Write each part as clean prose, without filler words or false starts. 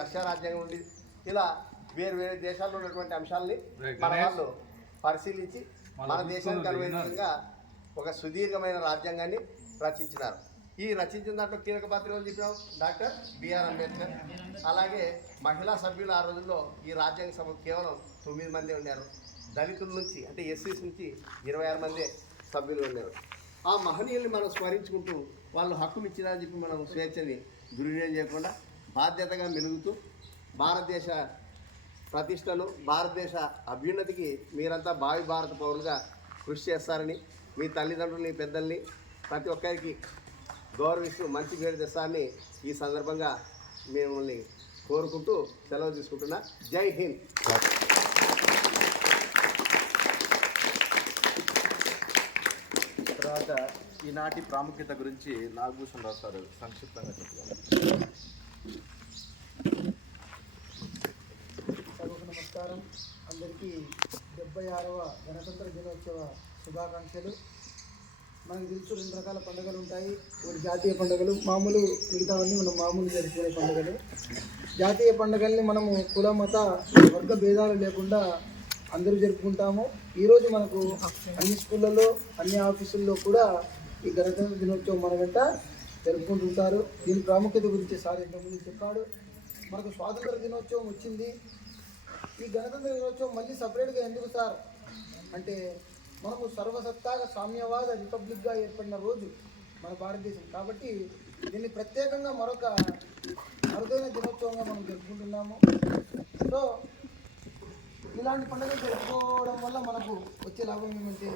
Russia రాజ్యాంగం ఉండి ఇలా వేరు వేరే దేశాల్లో ఉన్నటువంటి అంశాలని మన వాళ్ళు పరిశీలించి మన దేశానికి అనుగుణంగా ఒక సుదీర్ఘమైన రాజ్యాంగాన్ని రచించినారు. ఈ రచించిన దాంట్లో కీలక పాత్ర ఎవరు చెప్పినాం? Doctor BR Ambedkar. అలాగే మహిళా సభ్యులు ఆ రోజుల్లో ఈ రాజ్యాంగ సభ కేవలం 9 మంది ఉన్నారు. దళితుల నుంచి అంటే ఎస్సీస్ నుంచి 26 మంది సభ్యులు ఉన్నారు. ఆ మహనీయుల్ని మనం స్మరించుకుంటూ వాళ్ళు హక్కులు ఇచ్చినారని చెప్పి మనం స్వేచ్ఛని దుర్వినియోగం చేయకుండా బాధ్యతగా మెలుగుతూ భారతదేశ ప్రతిష్టలు, భారతదేశ అభ్యున్నతికి మీరంతా భావి భారత పౌరులుగా కృషి చేస్తారని, మీ తల్లిదండ్రులని, పెద్దల్ని ప్రతి ఒక్కరికి గౌరవిస్తూ మంచి పేరు తెస్తారని ఈ సందర్భంగా మిమ్మల్ని కోరుకుంటూ సెలవు తీసుకుంటున్నా. జై హింద్. తర్వాత ఈనాటి ప్రాముఖ్యత గురించి నాగభూషణ్ రావు సార్ సంక్షిప్తంగా చెప్పగలరు. సభకు నమస్కారం. అందరికీ 76వ గణతంత్ర దినోత్సవ శుభాకాంక్షలు. మనకు తెలుసు 2 రకాల పండుగలు ఉంటాయి. ఒకటి జాతీయ పండుగలు, మామూలు మిగతావన్నీ మనం మామూలు జరుపుకునే పండుగలు. జాతీయ పండుగల్ని మనము కుల మత వర్గ భేదాలు లేకుండా అందరూ జరుపుకుంటాము. ఈరోజు మనకు అన్ని స్కూళ్ళల్లో, అన్ని ఆఫీసుల్లో కూడా ఈ గణతంత్ర దినోత్సవం మన వెంట జరుపుకుంటుంటారు. దీని ప్రాముఖ్యత గురించి సార్ ఇంతకుముందు చెప్పాడు. మనకు స్వాతంత్ర దినోత్సవం వచ్చింది. ఈ గణతంత్ర దినోత్సవం మళ్ళీ సపరేట్గా ఎందుకు సార్ అంటే, మనము సర్వసత్తాక సామ్యవాద రిపబ్లిక్గా ఏర్పడిన రోజు మన భారతదేశం కాబట్టి దీన్ని ప్రత్యేకంగా మరొక అరుదైన దినోత్సవంగా మనం జరుపుకుంటున్నాము. సో ఇలాంటి పండుగలు జరుపుకోవడం వల్ల మనకు వచ్చే లాభం ఏమంటే,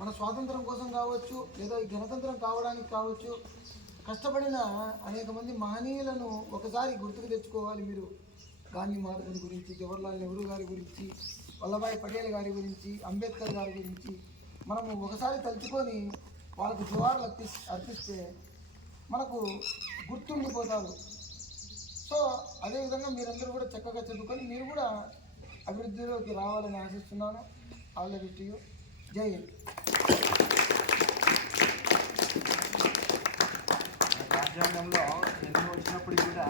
మన స్వాతంత్రం కోసం కావచ్చు, లేదా ఈ గణతంత్రం కావడానికి కావచ్చు, కష్టపడిన అనేక మంది మహనీయులను ఒకసారి గుర్తుకు తెచ్చుకోవాలి. మీరు గాంధీ మహాత్ముడి గురించి, జవహర్లాల్ నెహ్రూ గారి గురించి, వల్లభాయ్ పటేల్ గారి గురించి, అంబేద్కర్ గారి గురించి మనము ఒకసారి తలుచుకొని వాళ్ళకు జోహార్లు అర్పిస్తే మనకు గుర్తుండిపోతారు. సో అదేవిధంగా మీరందరూ కూడా చక్కగా చదువుకొని మీరు కూడా అభివృద్ధిలోకి రావాలని ఆశిస్తున్నాను. All the best to you. జై హింద్. రాజ్యాంగంలో ఎన్ని వచ్చినప్పటికీ కూడా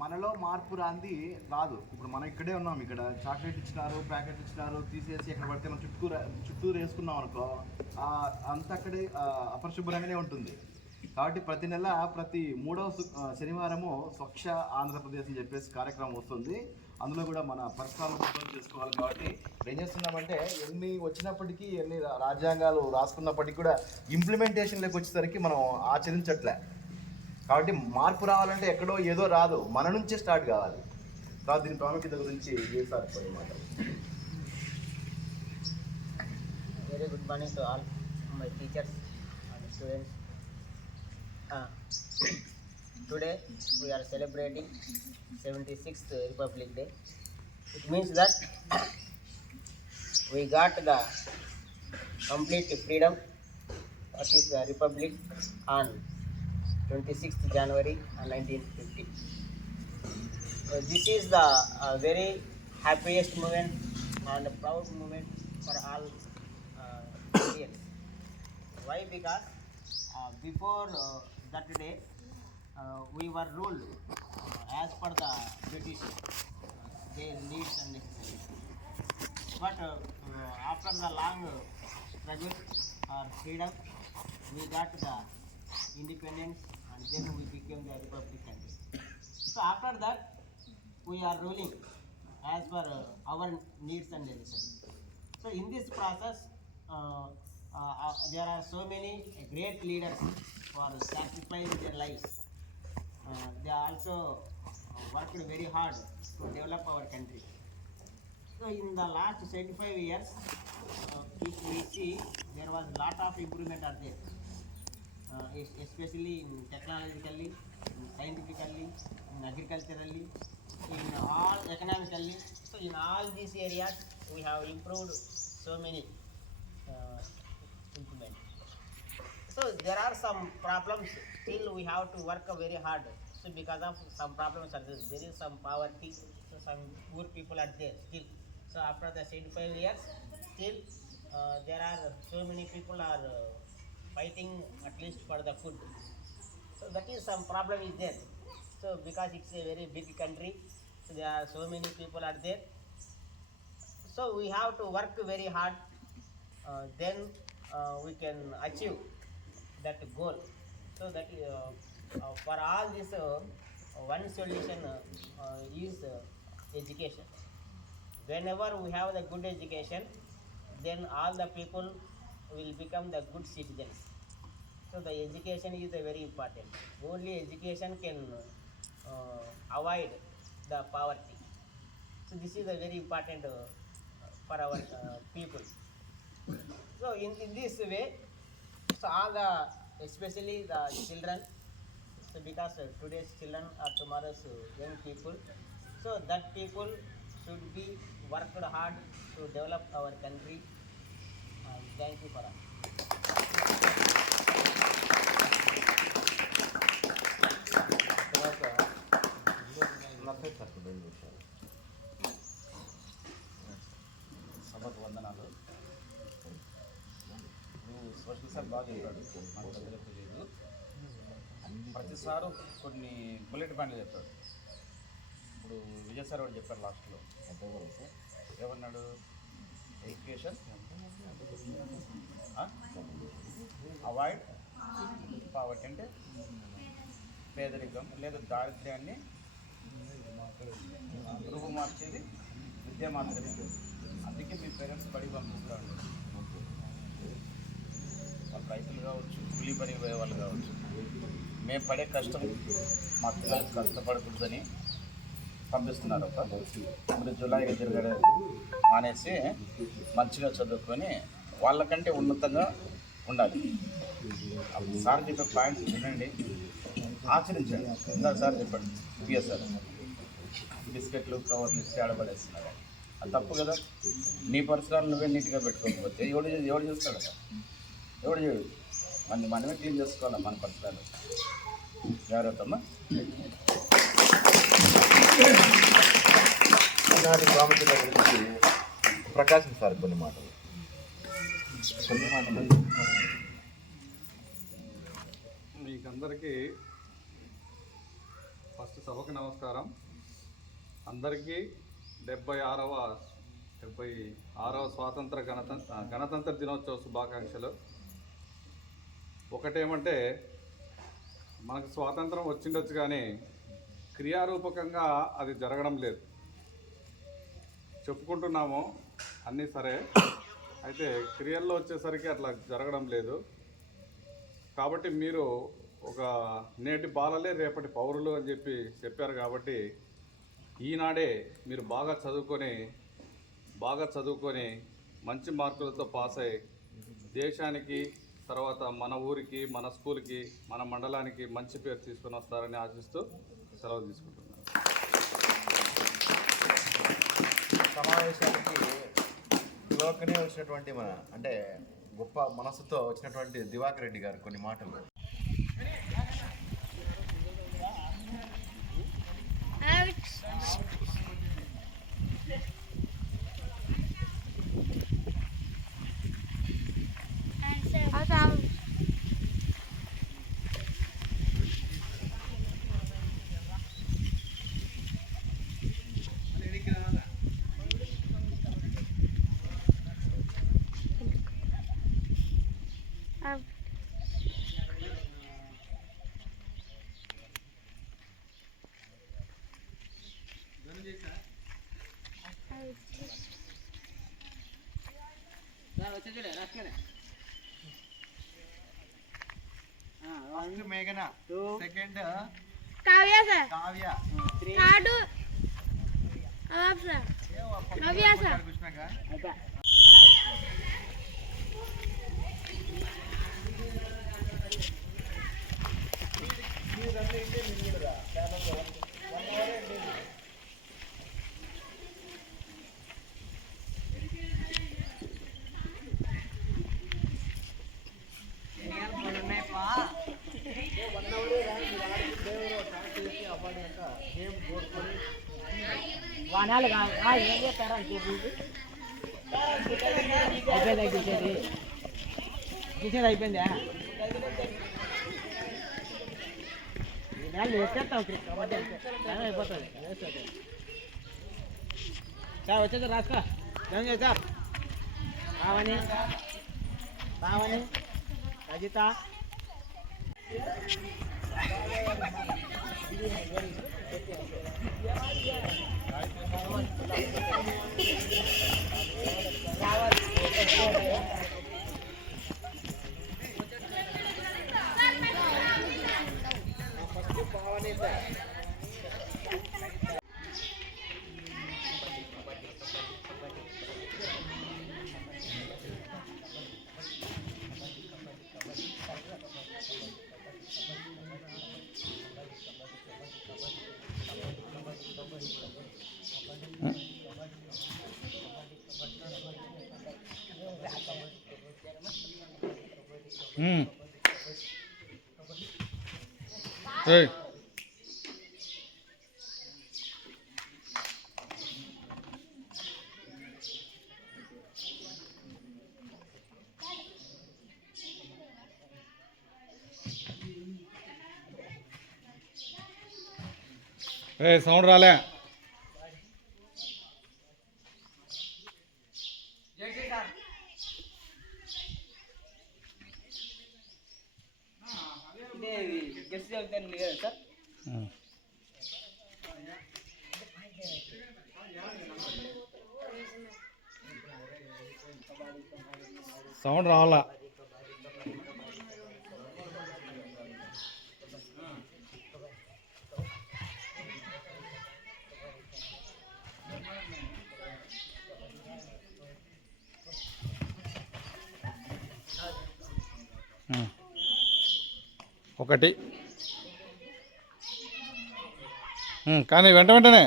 మనలో మార్పు రాదు. ఇప్పుడు మనం ఇక్కడే ఉన్నాం. ఇక్కడ చాక్లెట్ ఇచ్చినారు, ప్యాకెట్ ఇచ్చినారు, తీసేసి ఎక్కడ పడితే మనం చుట్టూరు వేసుకున్నాం అనుకో, అంత అక్కడే అపరిశుభ్రంగానే ఉంటుంది. కాబట్టి ప్రతి నెల ప్రతి 3వ శనివారము స్వచ్ఛ ఆంధ్రప్రదేశ్ అని చెప్పేసి కార్యక్రమం వస్తుంది. అందులో కూడా మన పరిసరాలు శుభ్రం చేసుకోవాలి. కాబట్టి ఏం చేస్తున్నామంటే, ఎన్ని వచ్చినప్పటికీ, ఎన్ని రాజ్యాంగాలు రాసుకున్నప్పటికీ కూడా ఇంప్లిమెంటేషన్లోకి వచ్చేసరికి మనం ఆచరించట్లే. కాబట్టి మార్పు రావాలంటే ఎక్కడో ఏదో రాదు, మన నుంచే స్టార్ట్ కావాలి. కాబట్టి దీని ప్రాముఖ్యత గురించి ఏ సార్ మాట. Very good morning to all my teachers and students. Today we are celebrating 76th Republic Day. It means that we got the complete freedom, that is the Republic, on 26th January 1950. This is the very happiest moment and proud moment for all Indians. Why? Because before that day we were ruled as per the British, their needs and necessities. But after the long struggle or freedom, we got the independence, and then we became the Republic country. So after that, we are ruling as per our needs and necessities. So in this process, there are so many great leaders who are sacrificing their lives. They also worked very hard to develop our country. So in the last 75 years, if we see, there was a lot of improvement are there. Especially in technologically, in scientifically, in agriculturally, in all economically. So in all these areas, we have improved so many improvement. So there are some problems. Still, we have to work very hard. So because of some problems are there, there is some poverty. So some poor people are there still. So after the 75 years, still there are so many people are fighting at least for the food. So that is some problem is there. So because it's a very big country, so there are so many people are there. So we have to work very hard. Then we can achieve that goal. So that for all this, one solution is education. Whenever we have the good education, then all the people will become the good citizens. So the education is very important. Only education can avoid the poverty. So this is a very important for our people. So in this way, so all the, especially the children, so because today's children are tomorrow's young people, so that people should be worked hard to develop our country. Thank you for all. తర్వాత nursery circle 2 నిమిషాలు. సభకు వందనాలు. ఇప్పుడు social sir బాగా చెప్పాడు, నాకు ప్రజలకు తెలియదు. ప్రతిసారి కొన్ని బుల్లెట్ పాయింట్లు చెప్తాడు. ఇప్పుడు విజయ్ సార్ కూడా చెప్పారు లాస్ట్లో. ఏమన్నాడు? ఎడ్యుకేషన్, అవాయిడ్ పావర్టీ అంటే పేదరికం లేదా దారిద్ర్యాన్ని రూపుమార్చేది విద్య మాత్రమే. అందుకే మీ పేరెంట్స్ బడి పంపిస్తారు. వాళ్ళు రైతులు కావచ్చు, కూలీ పని పోయే వాళ్ళు కావచ్చు. మేము పడే కష్టం మా పిల్లలకు కష్టపడకూడదని పంపిస్తున్నారు. మీరు జూలైగా తిరగడం మానేసి మంచిగా చదువుకొని వాళ్ళకంటే ఉన్నతంగా ఉండాలి. సార్ చెప్పే పాయింట్స్ వినండి, ఆచరించండి. ఇందాక సార్ చెప్పండి, పిఎస్ఆర్ బిస్కెట్లు కవర్లు ఇస్తే ఆడబడేస్తున్నారు. అది తప్పు కదా. నీ పరిసరాలు నువ్వే నీట్గా పెట్టుకోకపోతే ఎవడు చూస్తాడు? ఎవడు చేయడు. మనమే క్లీన్ చేసుకోవాలి మన పరిసరాలు. జాగ్రత్తమ్మా. ఈనాటి ప్రాముఖ్యత గురించి ప్రకాశం సార్ కొన్ని మాటలు. మీకందరికీ ఫస్ట్ సభకు నమస్కారం. అందరికీ 76వ స్వాతంత్ర గణతంత్ర దినోత్సవ శుభాకాంక్షలు. ఒకటేమంటే, మనకు స్వాతంత్రం వచ్చిండొచ్చు కానీ క్రియారూపకంగా అది జరగడం లేదు. చెప్పుకుంటున్నాము అన్నీ సరే, అయితే క్రియల్లో వచ్చేసరికి అట్లా జరగడం లేదు. కాబట్టి మీరు ఒక నేటి బాలలే రేపటి పౌరులు అని చెప్పారు. కాబట్టి ఈనాడే మీరు బాగా చదువుకొని మంచి మార్కులతో పాస్ అయ్యి దేశానికి, తర్వాత మన ఊరికి, మన స్కూల్కి, మన మండలానికి మంచి పేరు తీసుకొని వస్తారని ఆశిస్తూ సెలవు తీసుకుంటున్నాను. సమావేశానికి లోకనే వచ్చినటువంటి అంటే గొప్ప మనసుతో వచ్చినటువంటి దివాకర్ రెడ్డి గారు కొన్ని మాటలు. ఫస్ట్ మేఘన, second Kavya sir, Kavya, third అవాబ్ సార్, నవ్య సార్. వానాలు ఏం చేస్తారా అయిపోయిందా? వచ్చేది రాసుకో ఏం చేస్తా రావని రావని రజిత ఏయ్ సౌండ్ రాలే. సార్ సౌండ్ రావాలా. ఒకటి కానీ వెంటనే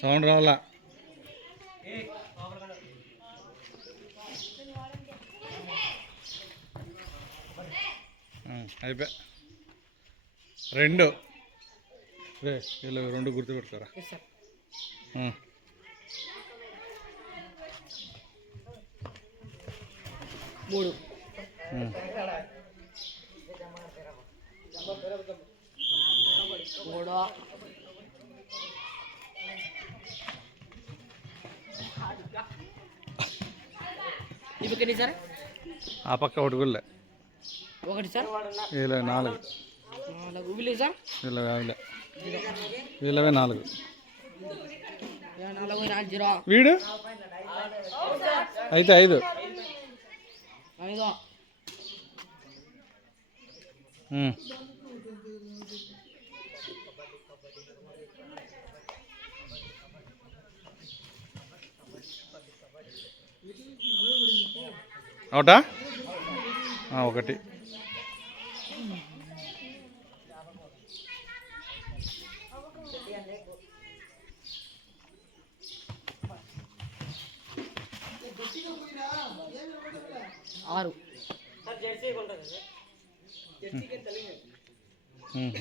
సౌండ్ రావాలా. అయిపోయా. రెండు ఇలా రెండు గుర్తుపెట్టుకోరా. మూడు మూడో ఇవి సార్ ఆ పక్క ఒకటి గుళ్ళే ఒకటి సార్ ఇలా నాలుగు సార్ ఇలా వీళ్ళవే నాలుగు. వీడు అయితే ఐదు. అవుటా ఒకటి. ఆరు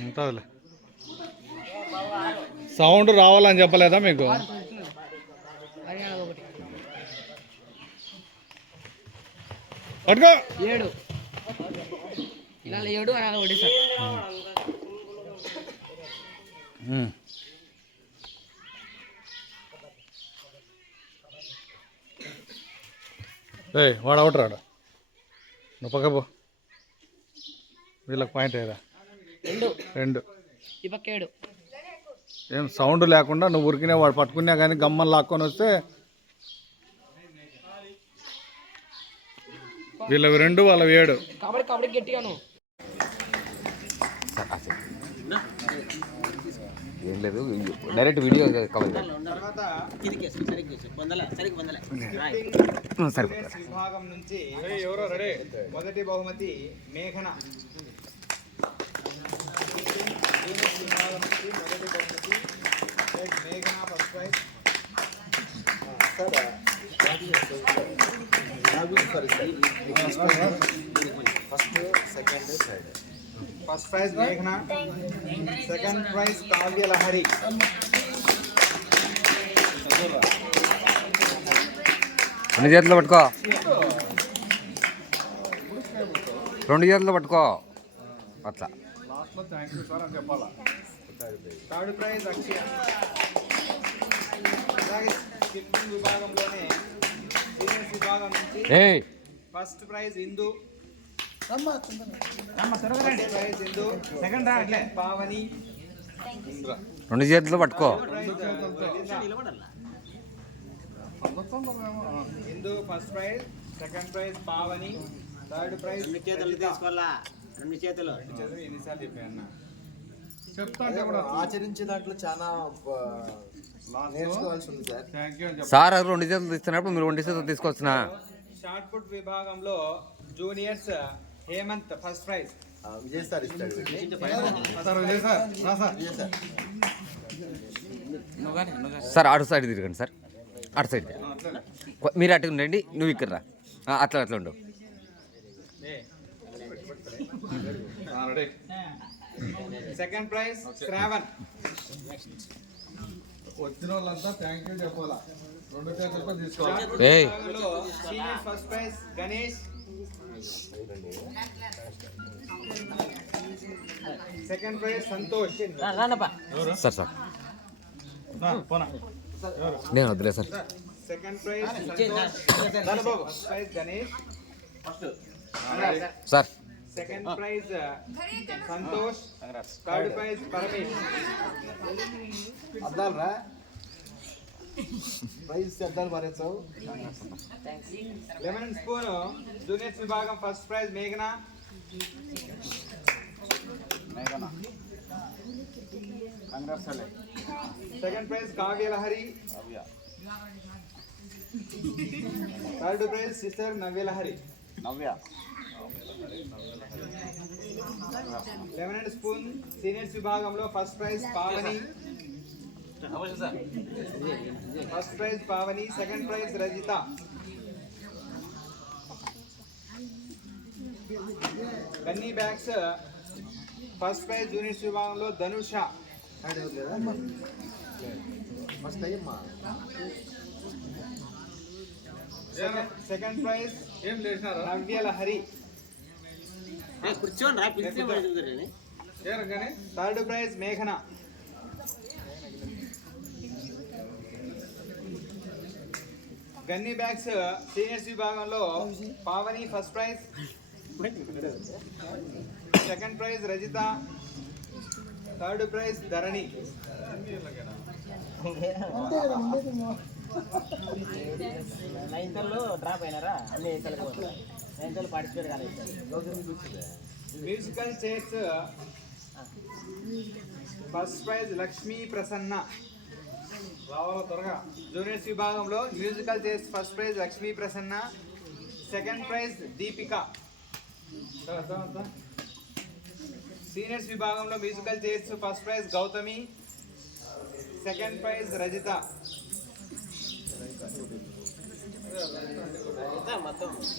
ఉంటుందిలే. సౌండ్ రావాలని చెప్పలేదా మీకు? పట్టుకో. ఏడు ఇలా ఏడు అలా ఒకటి సార్. వాడు అవుట్ రాడు. నువ్వు పక్క పో. వీళ్ళకి పాయింట్ ఏదా? రెండు. ఈ పక్క ఏడు. ఏం సౌండ్ లేకుండా నువ్వు ఉరికినా వాడు పట్టుకున్నా కానీ గమ్మని లాక్కొని వస్తే వీళ్ళవి రెండు వాళ్ళవి ఏడు. కాబట్టి గట్టిగాను ఏం లేదు, డైరెక్ట్ వీడియో కవర్ విభాగం నుంచి మొదటి బహుమతి మేఘన. విభాగం నుంచి మొదటి బహుమతి మేఘన first prize. First second third first prize మేఘన, సెకండ్ ప్రైజ్ కావ్య లహరి. రెండు చేతుల్లో పట్టుకో, రెండు చేతుల్లో పట్టుకో అట్లా. లాస్ట్లో థ్యాంక్ యూ సార్ అని చెప్పాలా. థర్డ్ ప్రైజ్ అక్షయ. అలాగే స్కిప్పింగ్ విభాగంలోనే సీనియర్స్ విభాగం నుంచి ఏయ్ ఫస్ట్ ప్రైజ్ ఇందు, రమ్మ తొందరగా. Second prize Indu, second Pavani, రెండు చేతుల్లో పట్టుకో. Indu first prize, second prize Pavani, third prize ఎన్నిసార్లు చెప్పాను ఆచరించే దాంట్లో చాలా నేర్చుకోవాల్సి ఉంది సార్. థ్యాంక్ యూ అని చెప్పాలి. సార్ అది రెండు చేతులు తీస్తున్నప్పుడు మీరు రెండు చేతులు తీసుకొచ్చిన. షార్ట్ పుట్ విభాగంలో juniors Hemanth first prize. Vijay sir ఇస్తాడు వీటిని. సార్ విజయ్ సార్ రా సార్. విజయ్ సార్ సార్ అటు సైడ్ తిరగండి సార్, అటు సైడ్ మీరు అటు ఉండండి, నువ్వు ఇక్కడ రా. అట్లా అట్లా ఉండు. రెడీ. Second prize Shravan. వచ్చిన వాళ్ళంతా థ్యాంక్ యూ చెప్పాలా. రెండు చేతులతో తీసుకోవాలి. ఏయ్ senior first prize Ganesh, second prize Santosh, sir sir నేను వద్దులే sir. Second prize Santosh, first prize Ganesh, sir second prize Santosh, third prize Paramesh. అద్దాలు రా ప్రైజ్ అద్దాలు మారేస్తావు. లెమన్ స్పూన్ జూనియర్స్ విభాగం ఫస్ట్ ప్రైజ్ మేఘన, second prize Kavya Lahari, third prize sister Navya Lahari. Lemon and spoon seniors విభాగంలో first prize Pavani, first prize Pavani, second prize Rajitha, gunny bags first prize juniors విభాగంలో Dhanusha, first అయ్యమ్మా. Second prize ఏం లేచినారా? నవ్య లహరి, ఏ రంగానే? థర్డ్ ప్రైజ్ మేఘన, గన్నీ బ్యాగ్స్ సీనియర్స్ విభాగంలో Pavani first prize, second prize Rajitha, third prize Dharani. Ninth drop అయినారా అన్ని నైన్త్ పార్టిసిపేట్ కాలేదు. Musical chairs first prize Lakshmi Prasanna, రావాలా త్వరగా. జూనియర్స్ విభాగంలో musical chairs first prize Lakshmi Prasanna, second prize Deepika. Seniors విభాగంలో musical chairs first prize Gautami, second prize Rajitha,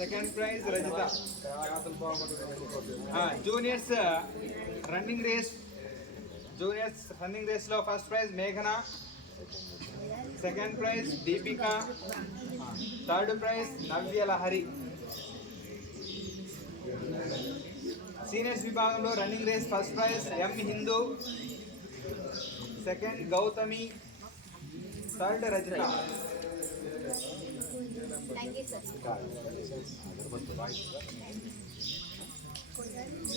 second prize Rajitha. Juniors running race, juniors running race లో first prize మేఘన, second prize Deepika, third prize Navya Lahari. Seniors విభాగంలో running race first prize M Hindu, second Gautami, third Rajitha.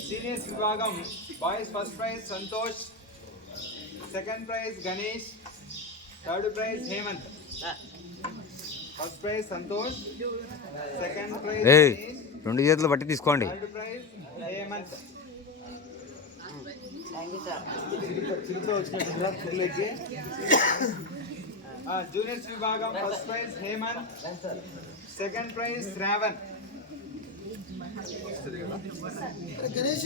Seniors విభాగం boys first prize Santosh, second prize Ganesh, third prize Hemanth. First prize Santosh, second prize ఏయ్ గణేష్, రెండు చేతులు బట్టి తీసుకోండి. Third prize Hemant. చిరుతో వచ్చినట్టు ఫుల్ ఎక్కి జూనియర్స్ విభాగం first prize Hemanth, second prize Shravan. Ganesh